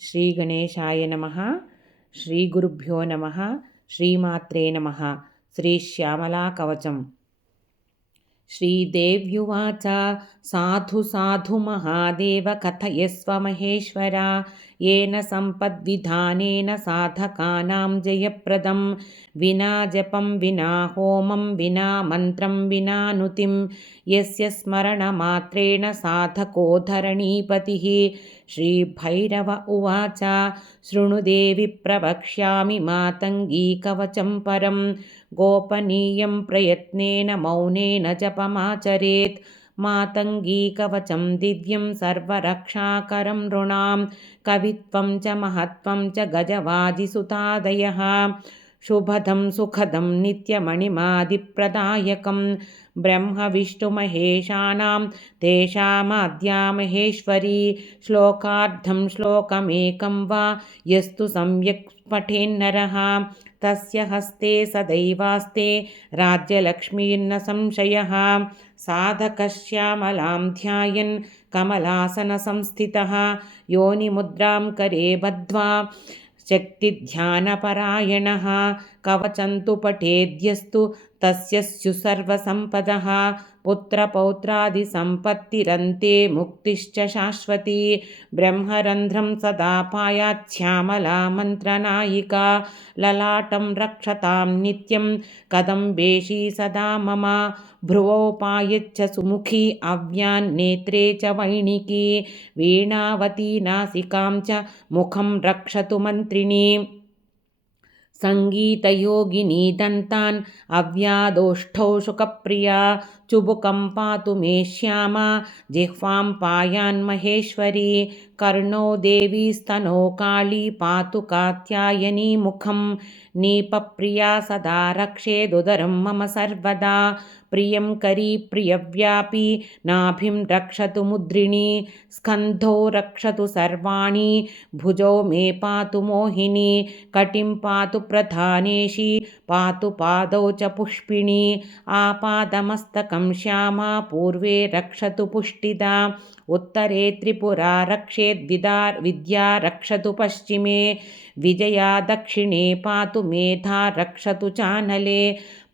శ్రీ గణేశాయ నమ శ్రీ గురుభ్యో నమ శ్రీమాత్రే నమ శ్రీ శ్యామలా కవచం श्रीदेव्युवाच साधु साधु महादेव कथयस्व महेश्वरा येन सम्पद्विधानेन साधकानां जयप्रदं विना जपं विना होमं विना मन्त्रं विना नुतिं यस्य स्मरणमात्रेण साधकोद्धरणीपतिः श्रीभैरव उवाच शृणुदेवि प्रवक्ष्यामि मातङ्गीकवचं परं गोपनीयं प्रयत्नेन मौनेन जपमाचरेत् मातङ्गीकवचं दिव्यं सर्वरक्षाकरं नृणां। कवित्वं च महत्त्वं च गजवाजिसुतादयः। शुभदं सुखदं नित्यमणिमादिप्रदायकं। ब्रह्मविष्णुमहेशानां तेषामाद्या महेश्वरी श्लोकार्धं श्लोकमेकं वा, यस्तु सम्यक् पठेन्नरः। तस्य हस्ते सदैवास्ते राज्यलक्ष्मीर्न संशयः साधकश्यामलां ध्यायन् कमलासनसंस्थितः। योनिमुद्रां करे बद्ध्वा शक्तिध्यानपरायणः। कवचन्तु पठेद्यस्तु तस्य स्युसर्वसम्पदः पुत्रपौत्रादिसम्पत्तिरन्ते मुक्तिश्च शाश्वती। ब्रह्मरन्ध्रं सदा पायाच्छ्यामला मन्त्रनायिका। ललाटं रक्षतां नित्यं कदम्बेशी सदा मम। भ्रुवौ पायच्च सुमुखी अव्यान्नेत्रे च वैणिकी। वीणावती नासिकां च मुखं रक्षतु मन्त्रिणी सङ्गीतयोगिनी दन्तान् अव्यादोष्ठौ शुकप्रिया चुबुकं पातु मे श्यामा। जिह्वां पायान्महेश्वरी कर्णो देवी स्तनो काली पातु कात्यायनी मुखं नीपप्रिया सदा रक्षेदुदरं मम सर्वदा। प्रियं करी प्रियव्यापी नाभिं रक्षतु मुद्रिणी स्कन्धो रक्षतु सर्वाणि भुजौ मे पातु मोहिनी कटिं पातु प्रधानेशी पातु पादौ च पुष्पिणी। आपादमस्तकं श्यामा पूर्वे रक्षतु पुष्टिदा उत्तरे त्रिपुरा रक्षेद्विदा विद्या रक्षतु पश्चिमे विजया दक्षिणे पातु मेधा रक्षतु चानले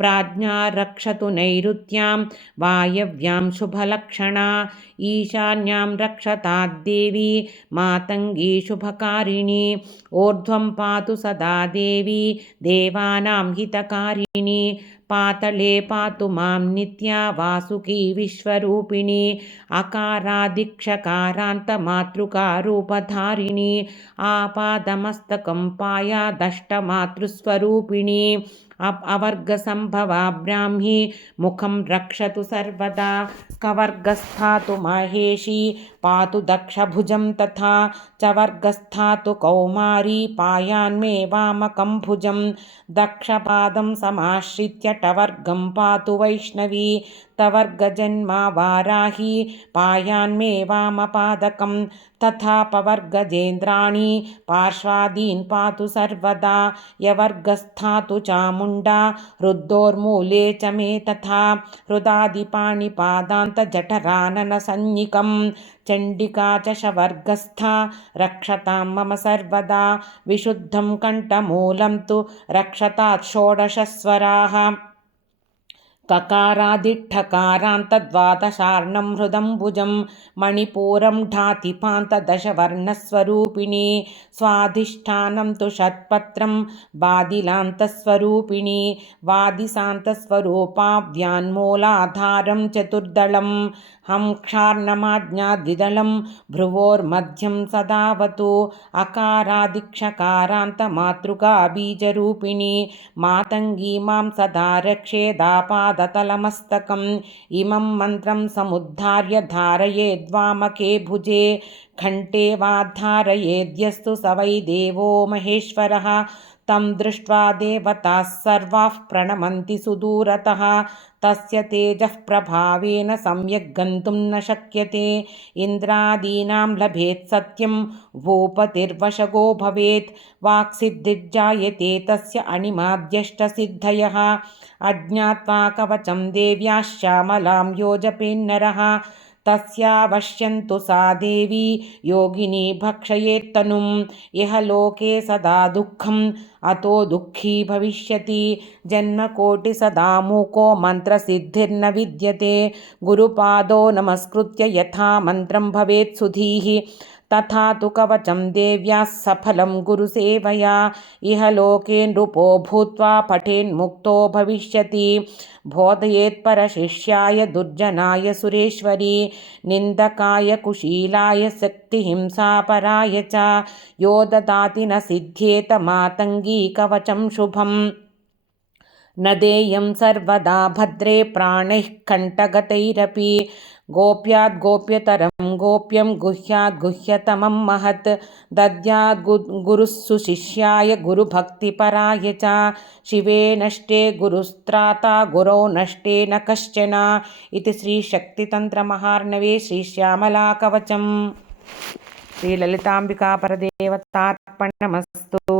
प्राज्ञा रक्षतु नैऋत्यां वायव्यां शुभलक्षणा ईशान्यां रक्षताद्देवी मातङ्गी शुभकारिणी ऊर्ध्वं पातु सदा देवी देवानां हितकारिणी पातले पातु मां नित्या वासुकी विश्वरूपिणी अकारादिक्षकारान्तमातृकारूपधारिणी आपादमस्तकं पायादष्टमातृस्वरूपिणी अवर्गसम्भवा ब्राह्मी मुखं रक्षतु सर्वदा। कवर्गस्थातु माहेशी पातु दक्षभुजं तथा। च वर्गस्थातु कौमारी पायान्मे वामकं भुजं। दक्षपादं समाश्रित्य टवर्गं पातु वैष्णवी तवर्गजन्मा वाराही पायान्मे वामपादकं तथा पवर्गजेन्द्राणि पार्श्वादीन् पातु सर्वदा यवर्गस्थातु चामुण्डा रुद्धोर्मूले च मे तथा हृदादिपाणिपादान्तजठराननसन्निकं चण्डिका च शवर्गस्था रक्षतां मम सर्वदा विशुद्धं कण्ठमूलं तु रक्षतात् षोडशस्वराः ककारादिट्ठकारान्तद्वादशार्णं हृदम्बुजं मणिपूरं ढातिपान्तदशवर्णस्वरूपिणी स्वाधिष्ठानं तु षट्पत्रं वादिलान्तस्वरूपिणी वादिसान्तस्वरूपाव्यान्मूलाधारं चतुर्दलं हं क्षार्णमाज्ञाद्विदलं भ्रुवोर्मध्यं सदावतु अकारादिक्षकारान्तमातृकाबीजरूपिणी मातङ्गी मां सदा रक्षेदापाद ततलमस्तकम् इमं मन्त्रं समुद्धार्य धारयेद्वामके भुजे घण्टे वा धारयेद्यस्तु स वै देवो महेश्वरः तं दृष्ट्वा देवताः सर्वाः प्रणमन्ति सुदूरतः। तस्य तेजः प्रभावेन सम्यक् गन्तुं न शक्यते। इन्द्रादीनां लभेत् सत्यं भूपतिर्वशगो भवेत्। वाक्सिद्धिर्जायते तस्य अणिमाद्यष्टसिद्धयः। अज्ञात्वा कवचं देव्याः श्यामलां योजपेन्नरः तस्यावश्यन्तु सा देवी योगिनी भक्षयेत्तनुम् इह लोके सदा दुःखम्, अतो दुःखी भविष्यति। जन्मकोटिसदा मूको मन्त्रसिद्धिर्न विद्यते। गुरुपादो नमस्कृत्य यथा मन्त्रं भवेत् सुधीः तथा तु कवचं देव्याः सफलं गुरुसेवया। इह लोके नृपो भूत्वा पठेन्मुक्तो भविष्यति। बोधयेत्परशिष्याय दुर्जनाय सुरेश्वरी। निन्दकाय कुशीलाय शक्तिहिंसापराय च। यो ददाति न सिद्ध्येत मातङ्गी कवचं शुभम् न देयं सर्वदा भद्रे प्राणैः कण्ठगतैरपि गोप्याद् गोप्यतरं गोप्यं गुह्याद् गुह्यतमं महत्। दद्याद् गु गुरुः गुरुभक्तिपराय च। शिवे नष्टे गुरुस्त्राता गुरौ नष्टे न कश्चन। इति श्रीशक्तितन्त्रमहार्णवे श्रीश्यामलाकवचम्। श्रीललिताम्बिकापरदेवतार्पणमस्तु।